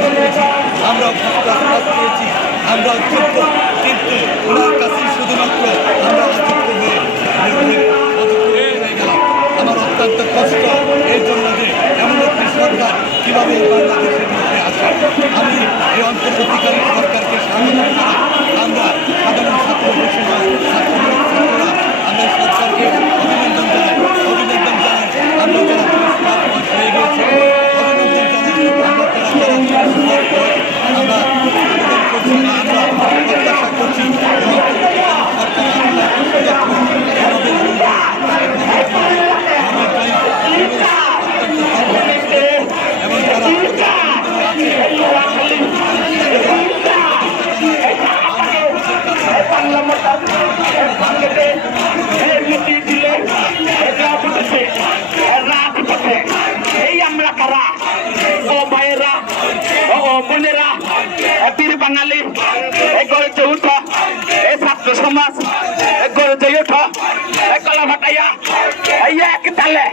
কাজ করেছি আমরা অভ্যস্ত কাজ করেছি। আমরা অযোগ্য কিন্তু ওনার কাছে শুধুমাত্র আমরা অযোগ্য হয়ে আমার অত্যন্ত কষ্ট এই জন্য যে এমন একটি সরকার কীভাবে এই এক তালে।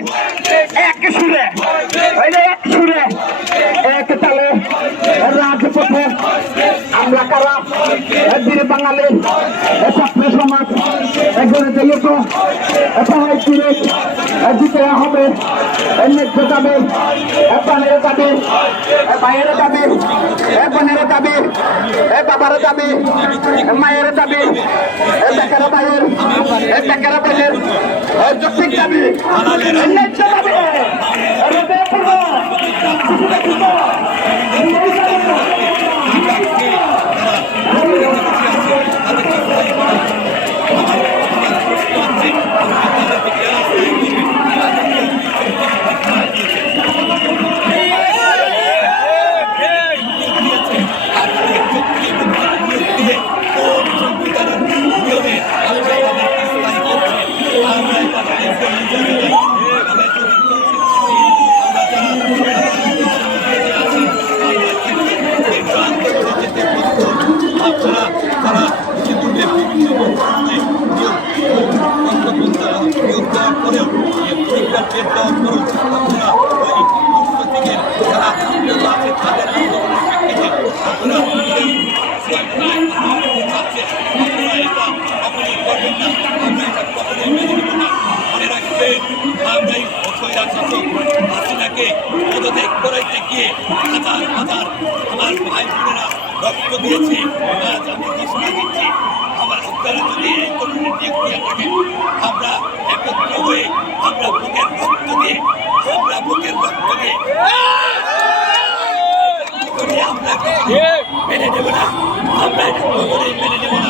এক সুরে। এক সুরে। এক তালে রাজপথে আমরা কারা। বীর বাঙালি ছাত্র সমাজ এই গড়ে সহায় ফিরে দিতে হবে পানের দাবি এই ভাইয়ের দাবি এই বোনের দাবি বাবার দাবি মায়ের বেকার ভাইয়ের এই বেকার বোনের এই যৌক্তিক দাবি ন্যায্য দাবি দেওয়ার পরেও আপনারা ওই দুষ্কৃতিকের যারা গিয়ে হাজার হাজার আমার ভাই বোনেরা রক্ত দিয়েছে আজ আমি মেনে নেব না। আমরা মেনে নেব না।